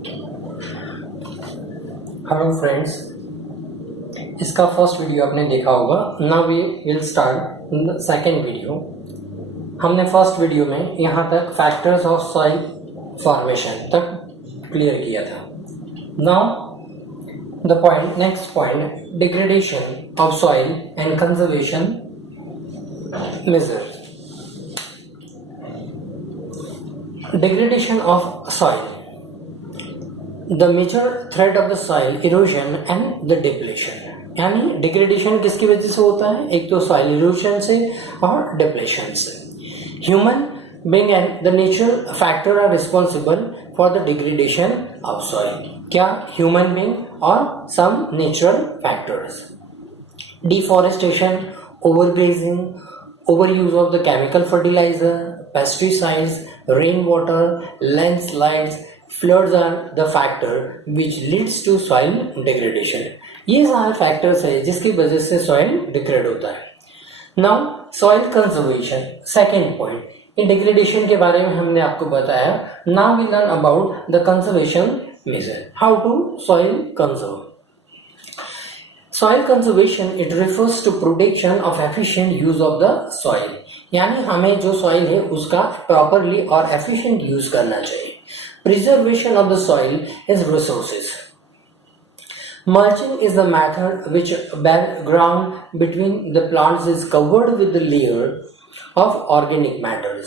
Hello friends, इसका first video आपने देखा होगा। Now we will start the second video. हमने फर्स्ट वीडियो में यहाँ तक फैक्टर्स ऑफ सॉइल फॉर्मेशन तक क्लियर किया था। Now the point, next point, degradation of soil and conservation measures. Degradation of soil, the major threat of the soil erosion and the depletion. यानी degradation किसकी वजह से होता है? एक तो सॉइल इरोजन से और डिप्लेशन से। Human being and the natural factor are responsible for the degradation of soil. क्या? ह्यूमन बीइंग और some natural factors. Deforestation, overgrazing, overuse of the chemical fertilizer, pesticides, rainwater, landslides, floods are the factor which leads to soil degradation. ये सारे factors है जिसकी वजह से soil degrade होता है। Now soil conservation, second point. इन degradation के बारे में हमने आपको बताया। Now we learn about the conservation measure. How to soil conserve. Soil conservation, it refers to protection of efficient use of the soil. यानी हमें जो soil है उसका properly और efficient use करना चाहिए। Preservation of the soil is resources. Mulching is the method which bare ground between the plants is covered with the layer of organic matters.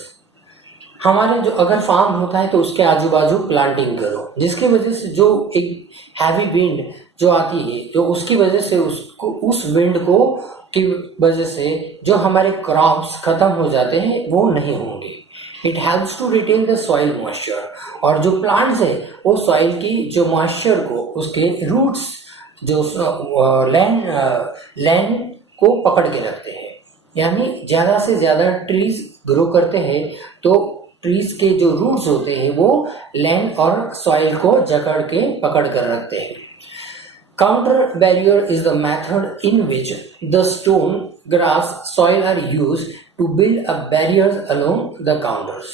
हमारे जो अगर फार्म होता है तो उसके आजू बाजू प्लांटिंग करो, जिसकी वजह से जो एक हैवी विंड जो आती है, जो उसकी वजह से उसको उस विंड को की वजह से जो हमारे क्रॉप्स खत्म हो जाते हैं वो नहीं होंगे। It helps to retain the soil moisture. और जो प्लांट्स है वो सॉइल की जो मॉइस्चर को, उसके रूट्स जो लैंड को पकड़ के रखते हैं। यानी ज़्यादा से ज़्यादा ट्रीज ग्रो करते हैं तो ट्रीज के जो रूट्स होते हैं वो लैंड और सॉइल को जकड़ के पकड़ कर रखते हैं। Counter barrier is the method in which the stone, grass, soil are used to build up barriers along the counters.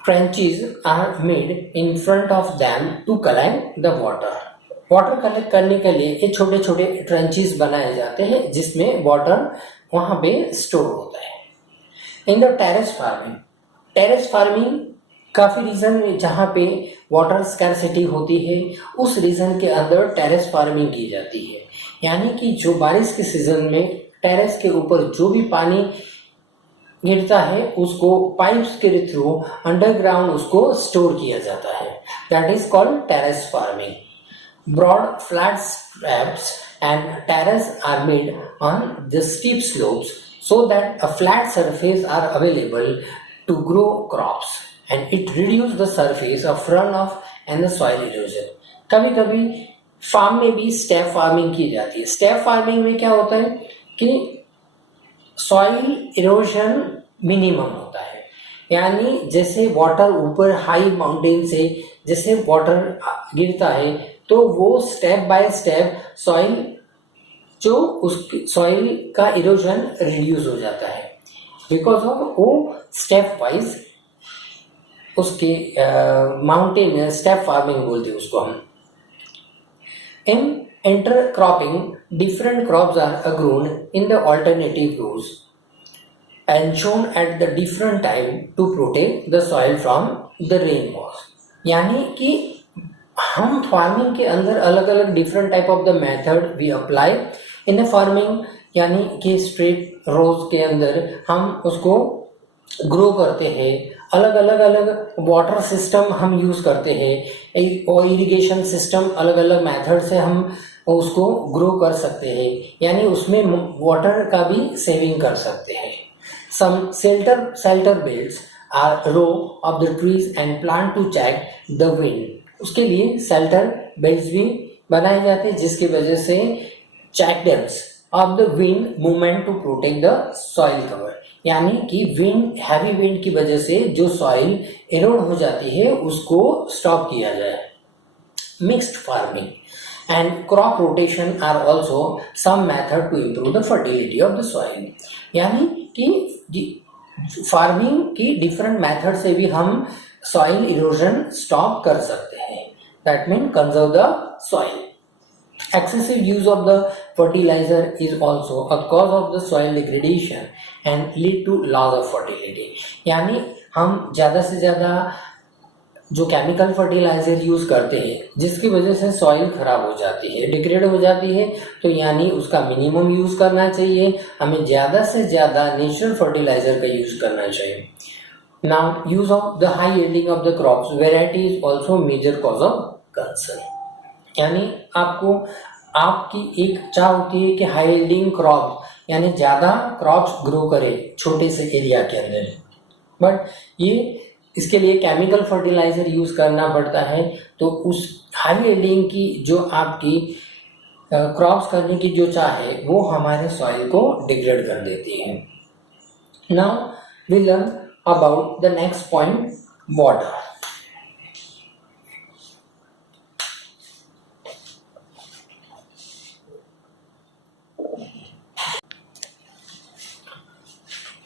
Trenches are made in front of them to collect the water. Water collect करने के लिए ये छोटे छोटे trenches बनाए जाते हैं जिसमें वाटर वहां पे स्टोर होता है। इन द टेरेस फार्मिंग काफ़ी रीजन जहाँ पे वाटर स्कैरसिटी होती है उस रीजन के अंदर टेरेस फार्मिंग की जाती है। यानी कि जो बारिश के सीजन में टेरेस के ऊपर जो भी पानी गिरता है उसको पाइप्स के थ्रू अंडरग्राउंड उसको स्टोर किया जाता है। That is called terrace farming. Broad flat slabs and terrace are made on the steep slopes so that a flat surface are available to grow crops and it reduce the surface of runoff and the soil erosion. कभी कभी farm में भी step farming की जाती है। Step farming में क्या होता है कि सॉइल इरोजन मिनिमम होता है। यानी जैसे वाटर ऊपर हाई माउंटेन से जैसे वाटर गिरता है तो वो स्टेप बाय स्टेप सॉइल जो उसकी सॉइल का इरोजन रिड्यूस हो जाता है बिकॉज ऑफ वो स्टेप वाइज उसके माउंटेन स्टेप फार्मिंग बोलते हैं उसको हम। In intercropping different crops are grown in the alternative rows and sown at the different time to protect the soil from the rain wash. यानी कि हम farming के अंदर अलग अलग different type of the method we apply in the farming. यानी कि straight रोज के अंदर हम उसको ग्रो करते हैं। अलग अलग वाटर सिस्टम हम यूज करते हैं और इरिगेशन सिस्टम अलग अलग मेथड से हम उसको ग्रो कर सकते हैं। यानी उसमें वाटर का भी सेविंग कर सकते हैं। Some shelter belts are row of the trees and plant to check the wind. उसके लिए शेल्टर बेल्ट्स भी बनाए जाते हैं जिसकी वजह से check dams of the wind movement to protect the soil cover. यानी कि विंड, हैवी विंड की वजह से जो सॉइल एरोड हो जाती है उसको स्टॉप किया जाए। Mixed farming and crop rotation are also some method to improve the fertility of the soil. यानी कि फार्मिंग की डिफरेंट मेथड से भी हम सॉइल इरोजन स्टॉप कर सकते हैं। That mean conserve the soil. Excessive use of the fertilizer is also a cause of the soil degradation and lead to loss of fertility। यानी हम ज़्यादा से ज़्यादा जो केमिकल फर्टिलाइजर यूज करते हैं जिसकी वजह से सॉइल खराब हो जाती है, डिग्रेड हो जाती है, तो यानी उसका मिनिमम यूज करना चाहिए। हमें ज़्यादा से ज़्यादा नेचुरल फर्टिलाइजर का यूज करना चाहिए। Now use of the high yielding of the crops variety is also major cause of concern. यानी आपकी एक चाह होती है कि हाई यील्डिंग क्रॉप यानी ज़्यादा क्रॉप्स ग्रो करे छोटे से एरिया के अंदर, बट इसके लिए केमिकल फर्टिलाइजर यूज़ करना पड़ता है। तो उस हाई यील्डिंग की जो आपकी क्रॉप्स करने की जो चाह है वो हमारे सॉइल को डिग्रेड कर देती है। Now we learn about the next point, water.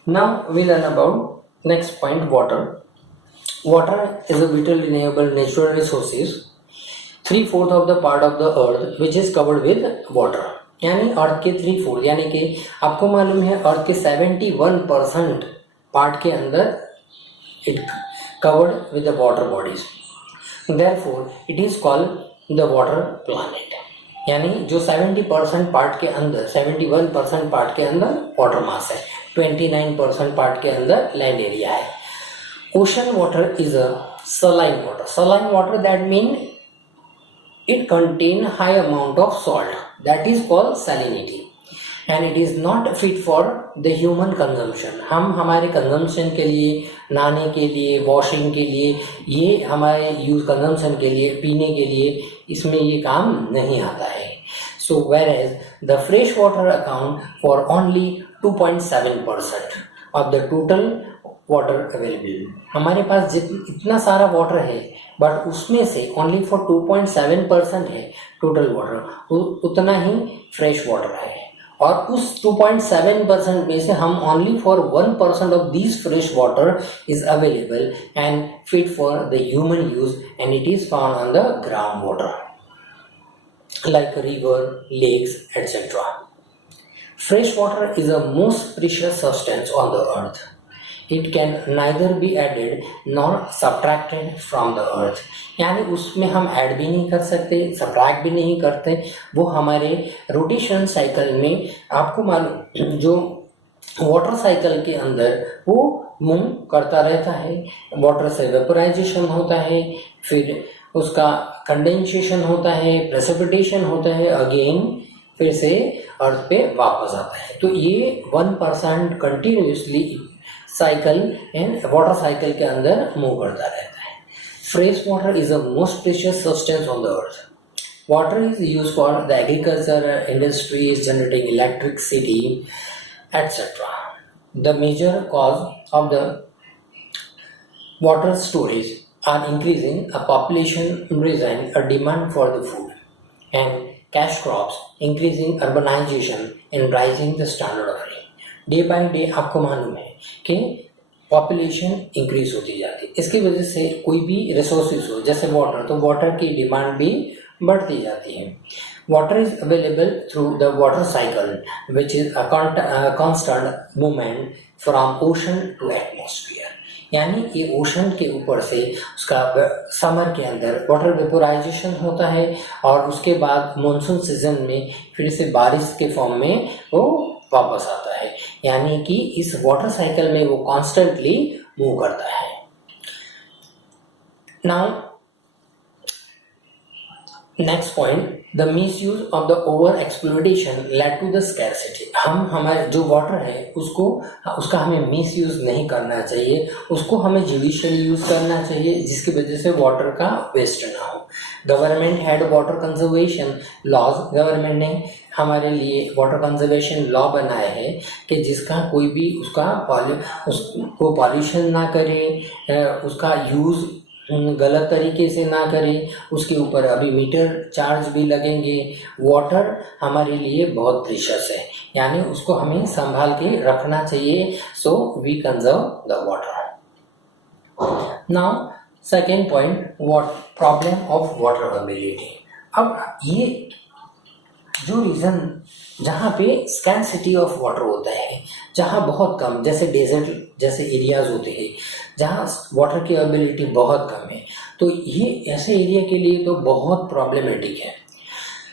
Now we learn about next point, water. Water is a vital renewable natural resources, 3/4 of the part of the earth which is covered with water। यानी अर्थ के 3/4 यानी कि आपको मालूम है अर्थ के 71% part के अंदर it covered with the water bodies. Therefore it is called the water planet। यानी जो 70% पार्ट के अंदर 71% पार्ट के अंदर वाटर मास है, 29% पार्ट के अंदर लैंड एरिया है। Ocean water is a saline water. Saline water that mean it contain high amount of salt, that is called salinity, and it is not fit for the human consumption. हम हमारे consumption के लिए, नहाने के लिए, washing के लिए, ये हमारे यूज कंजम्पशन के लिए, पीने के लिए इसमें ये काम नहीं आता है। सो whereas the fresh water account for only 2.7% of the total water available। हमारे पास इतना सारा वाटर है बट उसमें से ओनली फॉर 2.7% है टोटल वाटर, उतना ही फ्रेश वाटर है। और उस 2.7% में से हम only for 1% of this fresh water is available and fit for the human use, and it is found on the ground water like river, lakes, etc. Fresh water is the most precious substance on the earth. It can neither be added nor subtracted from the earth। यानी उसमें हम add भी नहीं कर सकते, subtract भी नहीं करते। वो हमारे रोटेशन साइकिल में, आपको मालूम जो वाटर साइकिल के अंदर वो मूव करता रहता है। वाटर से वेपोराइजेशन होता है, फिर उसका कंडेंसेशन होता है, प्रेसिपिटेशन होता है, अगेन फिर से अर्थ पे वापस आता है। तो ये 1% continuously cycle and water cycle के अंदर मूव करता रहता है। Fresh water is the most precious substance on the earth. Water is use for the agriculture, industries, generating electricity etcetera. The major cause of the water storage are increasing a population, raising a demand for the food, and cash crops, increasing urbanization and rising the standard of living। Day by day आपको मालूम है कि population increase होती जाती है, इसकी वजह से कोई भी रिसोर्सेज हो जैसे वाटर, तो वाटर की डिमांड भी बढ़ती जाती है। Water is available through the water cycle which is a constant movement from ocean to atmosphere. यानी ये ओशन के ऊपर से उसका समर के अंदर वाटर वेपोराइजेशन होता है और उसके बाद मॉनसून सीजन में फिर से बारिश के फॉर्म में वो वापस आता है। यानी कि इस वाटर साइकिल में वो कॉन्स्टेंटली मूव करता है। Now next point, the misuse of the over exploitation led to the scarcity. हम हमारे जो वाटर है उसका हमें मिस यूज नहीं करना चाहिए, उसको हमें जुडिशियली यूज करना चाहिए जिसकी वजह से वाटर का वेस्ट ना हो। Government had water conservation laws. Government ने हमारे लिए वाटर कंजर्वेशन लॉ बनाए हैं कि जिसका कोई भी उसको पॉल्यूशन ना करे, उसका यूज गलत तरीके से ना करें, उसके ऊपर अभी मीटर चार्ज भी लगेंगे। वाटर हमारे लिए बहुत प्रीशियस है, यानी उसको हमें संभाल के रखना चाहिए। So we conserve the water. Now second point, problem of water availability. अब ये जो रीजन जहाँ पे स्कैरसिटी ऑफ वाटर होता है, जहाँ बहुत कम, जैसे डेजर्ट जैसे एरियाज होते हैं जहाँ वाटर की अवेलेबिलिटी बहुत कम है, तो ये ऐसे एरिया के लिए तो बहुत प्रॉब्लमेटिक है।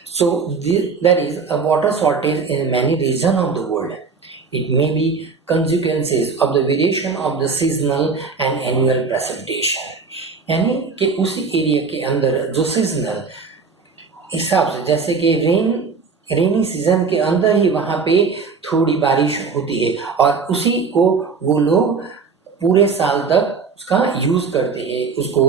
So there is a water shortage in many region of the world. It may be consequences of the variation of the seasonal and annual precipitation, यानी कि उसी एरिया के अंदर जो सीजनल हिसाब से, जैसे कि रेनी सीजन के अंदर ही वहाँ पे थोड़ी बारिश होती है और उसी को वो लोग पूरे साल तक उसका यूज़ करते हैं, उसको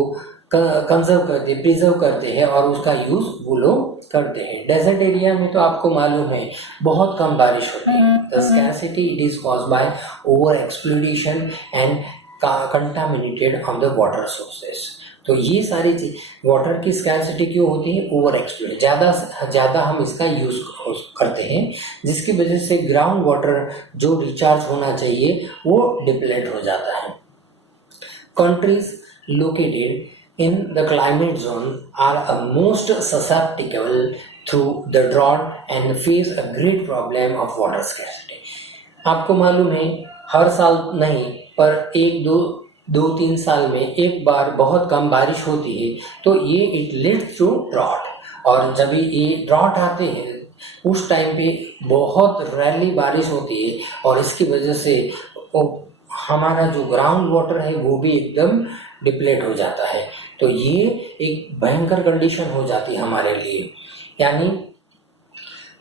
कंजर्व करते हैं, प्रिजर्व करते हैं और उसका यूज़ वो लोग करते हैं। डेजर्ट एरिया में तो आपको मालूम है बहुत कम बारिश होती है। The scarcity it is caused by over exploration and contaminated of the water sources. तो ये सारी चीज, वाटर की स्कैरसिटी क्यों होती है? ओवर एक्सप्लोर, ज़्यादा हम इसका यूज़ करते हैं, जिसकी वजह से ग्राउंड वाटर जो रिचार्ज होना चाहिए वो डिप्लेट हो जाता है। Countries located in the climate zone are most susceptible to the drought and face a great problem of water scarcity। आपको मालूम है हर साल नहीं पर दो तीन साल में एक बार बहुत कम बारिश होती है, तो ये इट लीड्स टू ड्रॉट। और जब ये ड्रॉट आते हैं उस टाइम पे बहुत रेयरली बारिश होती है और इसकी वजह से हमारा जो ग्राउंड वाटर है वो भी एकदम डिप्लेट हो जाता है। तो ये एक भयंकर कंडीशन हो जाती है हमारे लिए। यानी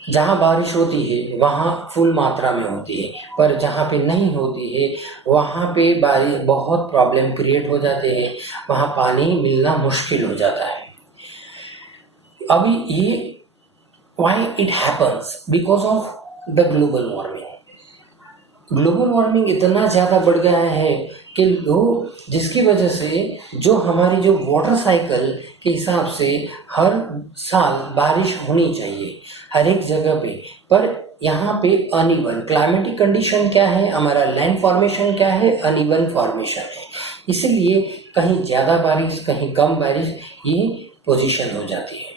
जहाँ बारिश होती है वहाँ फुल मात्रा में होती है, पर जहाँ पे नहीं होती है वहाँ पे बारिश बहुत प्रॉब्लम क्रिएट हो जाते हैं, वहाँ पानी मिलना मुश्किल हो जाता है। अभी ये why it happens? Because of the global warming. Global warming इतना ज़्यादा बढ़ गया है कि जिसकी वजह से जो हमारी जो वाटर साइकिल के हिसाब से हर साल बारिश होनी चाहिए हर एक जगह पे, पर यहाँ पे अनइवन क्लाइमेटिक कंडीशन क्या है, हमारा लैंड फॉर्मेशन क्या है, अनइवन फॉर्मेशन है। इसीलिए कहीं ज़्यादा बारिश कहीं कम बारिश ये पोजीशन हो जाती है।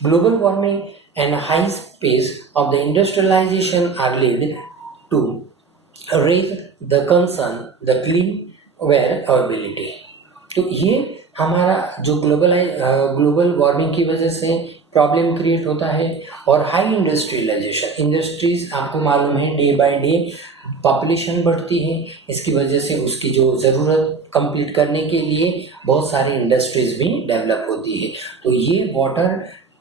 Global warming and high pace of the industrialisation are lead to raise the concern the clean air availability। तो ये हमारा जो ग्लोबल वार्मिंग की वजह से प्रॉब्लम क्रिएट होता है। और हाई इंडस्ट्रियलाइजेशन, इंडस्ट्रीज आपको मालूम है डे बाय डे पॉपुलेशन बढ़ती है, इसकी वजह से उसकी जो ज़रूरत कंप्लीट करने के लिए बहुत सारी इंडस्ट्रीज भी डेवलप होती है। तो ये वाटर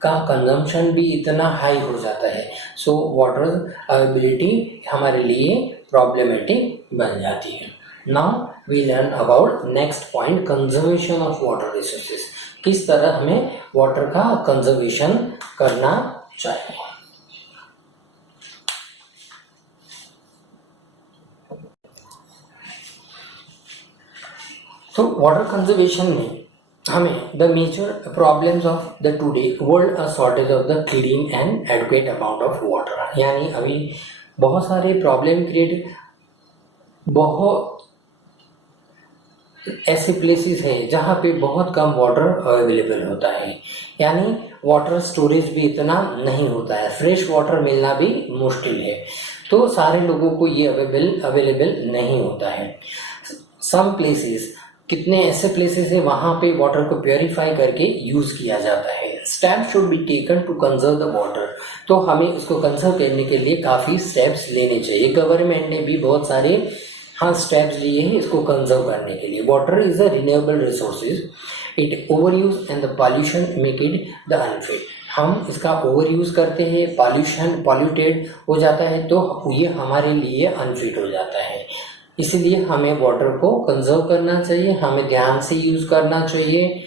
का कंजम्पशन भी इतना हाई हो जाता है, सो वाटर अवेलेबिलिटी हमारे लिए प्रॉब्लमेटिक बन जाती है। Now we learn about next point, conservation of water resources. किस तरह हमें वाटर का कंजर्वेशन करना चाहिए। तो वाटर कंजर्वेशन में हमें the major problems of the today world a shortage of the clean and adequate amount of water. यानी अभी बहुत सारे प्रॉब्लम क्रिएट, बहुत ऐसे प्लेसेस हैं जहाँ पे बहुत कम वाटर अवेलेबल होता है, यानी वाटर स्टोरेज भी इतना नहीं होता है, फ्रेश वाटर मिलना भी मुश्किल है, तो सारे लोगों को ये अवेलेबल नहीं होता है। सम प्लेसेस, कितने ऐसे प्लेसेस हैं वहाँ पे वाटर को प्योरीफाई करके यूज़ किया जाता है। Steps should be taken to conserve the water. तो हमें उसको कंजर्व करने के लिए काफ़ी स्टेप्स लेने चाहिए। गवर्नमेंट ने भी बहुत सारे स्टेप्स लिए हैं इसको कंजर्व करने के लिए। Water is a renewable resources, it over use and the pollution make it the unfit. हम इसका ओवर यूज़ करते हैं, पॉल्यूटेड हो जाता है, तो ये हमारे लिए अनफिट हो जाता है। इसलिए हमें वाटर को कंजर्व करना चाहिए, हमें ध्यान से यूज़ करना चाहिए।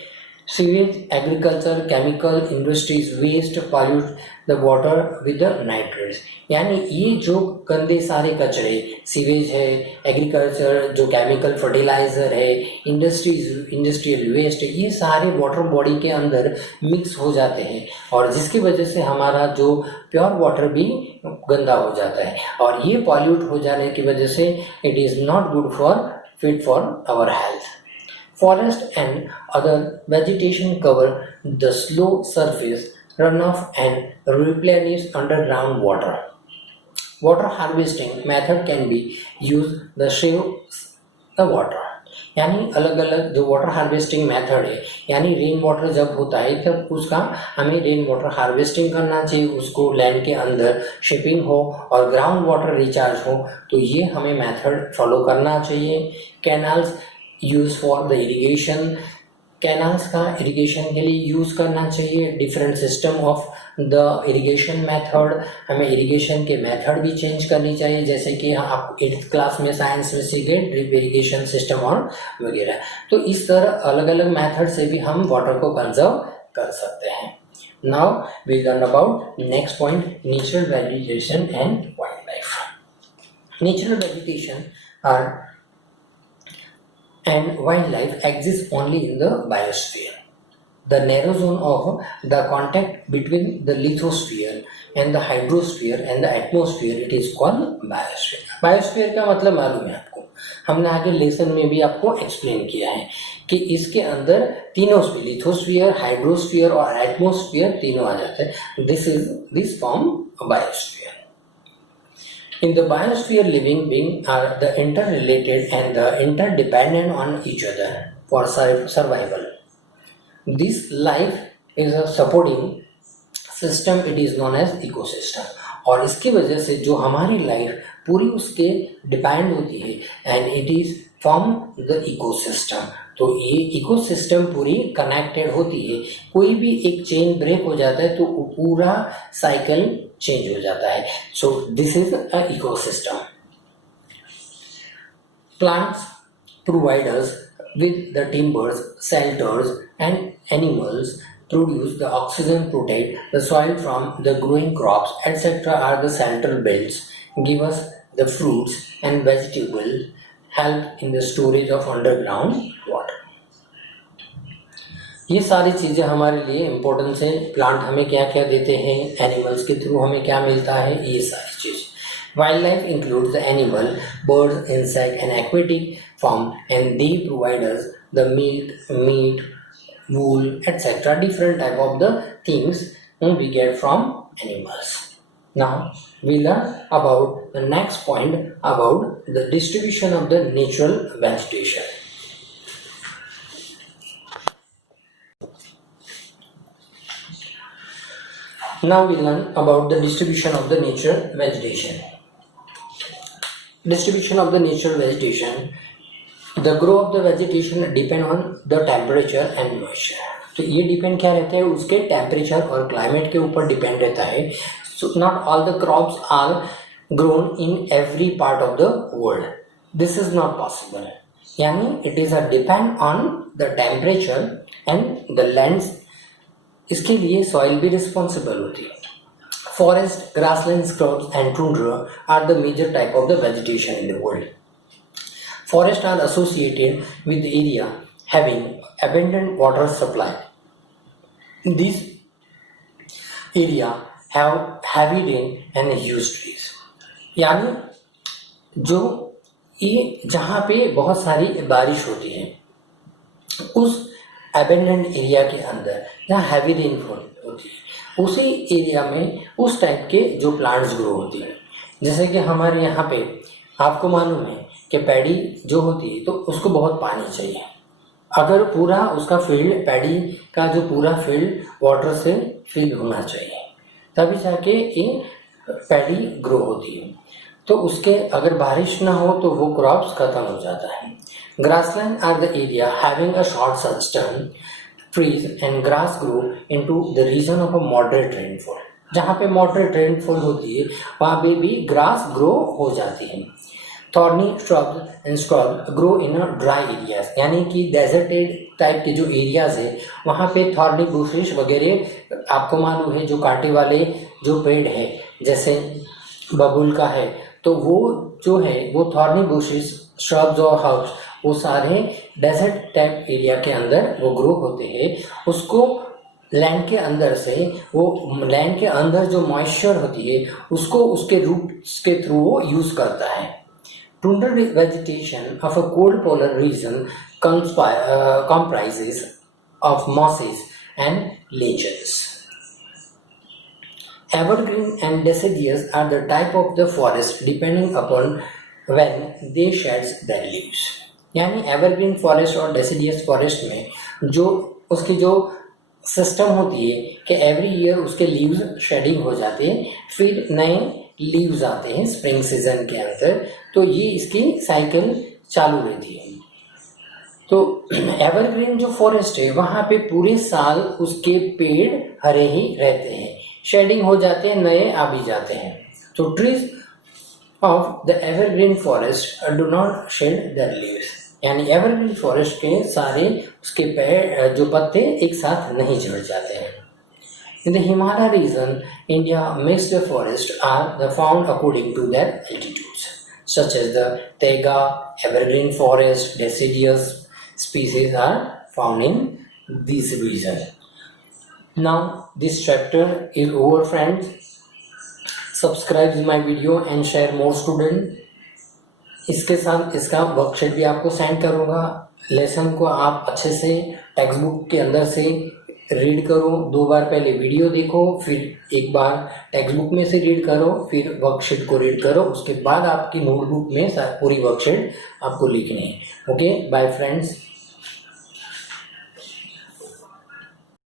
Sewage, agriculture, chemical industries waste pollute the water with the nitrates. यानी ये जो गंदे सारे कचरे, सीवेज है, एग्रीकल्चर जो केमिकल फर्टिलाइजर है, इंडस्ट्रियल वेस्ट, ये सारे वाटर बॉडी के अंदर मिक्स हो जाते हैं और जिसकी वजह से हमारा जो प्योर वाटर भी गंदा हो जाता है। और ये पॉल्यूट हो जाने की वजह से it is not good for fit for our health. Forest and other vegetation cover the slow surface runoff and replenish underground water. Water harvesting method can be used to save the water. यानी अलग अलग जो water harvesting method है, यानी rain water जब होता है तब उसका हमें रेन वाटर हार्वेस्टिंग करना चाहिए, उसको लैंड के अंदर शिपिंग हो और ग्राउंड वाटर रिचार्ज हो, तो ये हमें मेथड फॉलो करना चाहिए. Canals use for the irrigation, canals का इरिगेशन के लिए यूज़ करना चाहिए. Different system of the irrigation method, हमें इरिगेशन के मेथड भी चेंज करनी चाहिए, जैसे कि आप 8th क्लास में साइंस में सीखे ड्रिप इरिगेशन सिस्टम और वगैरह. तो इस तरह अलग अलग मेथड से भी हम वाटर को कंजर्व कर सकते हैं. Now we learn about next point, natural vegetation and wild life. Natural vegetation are and wildlife exists only in the biosphere. The narrow zone of the contact between the lithosphere and the hydrosphere and the atmosphere, it is called biosphere. Biosphere का मतलब मालूम है आपको, हमने आगे lesson में भी आपको एक्सप्लेन किया है कि इसके अंदर तीनों लिथोस्फीयर, हाइड्रोस्फीयर और एटमोस्फीयर तीनों आ जाते हैं. This form biosphere. In the biosphere, living beings are the interrelated and the interdependent on each other for survival. This life is a supporting system. It is known as ecosystem. और इसकी वजह से जो हमारी life पूरी उसके depend होती है and it is from the ecosystem. तो ये इकोसिस्टम पूरी कनेक्टेड होती है. कोई भी एक चेन ब्रेक हो जाता है तो पूरा साइकिल चेंज हो जाता है. So this is a ecosystem. Plants provide us with the timbers, shelters and animals produce the oxygen, protect the soil from the growing crops, etc. are the central belts, give us the fruits and vegetables, help in the storage of underground water. ये सारी चीज़ें हमारे लिए importance है. Plant हमें क्या क्या देते हैं, एनिमल्स के थ्रू हमें क्या मिलता है, ये सारी चीज़. Wild life includes the animal, birds, insect and aquatic form and they provide us the meat, wool, etc. different type of the things we get from animals. Now we learn about the next point about the distribution of the natural vegetation. Now we learn about the distribution of the natural vegetation. Distribution of the natural vegetation. The growth of the vegetation depend on the temperature and moisture. तो ये depend क्या रहता है, उसके temperature और climate के ऊपर depend रहता है. So not all the crops are grown in every part of the world. This is not possible. यानी it is a depend on the temperature and the lands. इसके लिए सॉइल भी responsible होती है. Forest, grassland, scrubs and tundra are the major type of the vegetation in the world. Forests are associated with the area having abundant water supply. These area have heavy rain and huge trees. यानी जो ये जहाँ पे बहुत सारी बारिश होती है उस abundant एरिया के अंदर जहाँ हैवी रेनफॉल होती है उसी एरिया में उस टाइप के जो प्लांट्स ग्रो होती है. जैसे कि हमारे यहाँ पे आपको मालूम है कि पैडी जो होती है तो उसको बहुत पानी चाहिए. अगर पूरा उसका फील्ड, पैडी का जो पूरा फील्ड वाटर से फिल होना चाहिए तभी जाके ये पैडी ग्रो होती है. तो उसके अगर बारिश ना हो तो वो क्रॉप्स खत्म हो जाता है. Grassland are the area having a short sustain trees and grass grow into the region of a moderate rainfall. जहाँ पे मॉडरेट रेनफॉल होती है वहाँ पे भी ग्रास ग्रो हो जाती है. Thorny shrubs and scrub grow in a dry areas. यानी कि डेजर्टेड टाइप के जो एरियाज है वहाँ पे थॉर्नी बुशेस वगैरह आपको मालूम है, जो कांटे वाले जो पेड़ है जैसे बबूल का है तो वो जो है वो थॉर्नी बुशेस, shrubs और हर्ब्स वो सारे डेजर्ट टाइप एरिया के अंदर वो ग्रो होते हैं. उसको लैंड के अंदर से वो लैंड के अंदर जो मॉइस्चर होती है उसको उसके रूट्स के थ्रू वो यूज करता है. Tundra vegetation of a cold polar region comprises of mosses and lichens. Evergreen and deciduous are the type of the forest depending upon when they sheds their leaves. यानी evergreen forest और deciduous forest में जो उसकी जो system होती है कि every year उसके लीव्स शेडिंग हो जाते हैं, फिर नए लीव्स आते हैं स्प्रिंग सीजन के अंदर, तो ये इसकी साइकिल चालू रहती है। तो एवरग्रीन जो फॉरेस्ट है वहाँ पे पूरे साल उसके पेड़ हरे ही रहते हैं, शेडिंग हो जाते हैं, नए आ भी जाते हैं। तो trees of the evergreen forest do not shade there leaves, यानी एवरग्रीन फॉरेस्ट के सारे उसके पेड़ जो पत्ते एक साथ नहीं झड़ जाते हैं। In the Himalaya region, India, mixed forests are found according to their altitudes, such as the taiga, evergreen forest, deciduous species are found in this region. Now, this chapter is over, friends. Subscribe my video and share more students. इसके साथ इसका worksheet भी आपको send करूँगा। Lesson को आप अच्छे से टेक्स्ट बुक के अंदर से रीड करो, 2 बार पहले वीडियो देखो, फिर एक बार टेक्स्ट बुक में से रीड करो, फिर वर्कशीट को रीड करो, उसके बाद आपकी नोटबुक में पूरी वर्कशीट आपको लिखनी है। Okay, bye friends.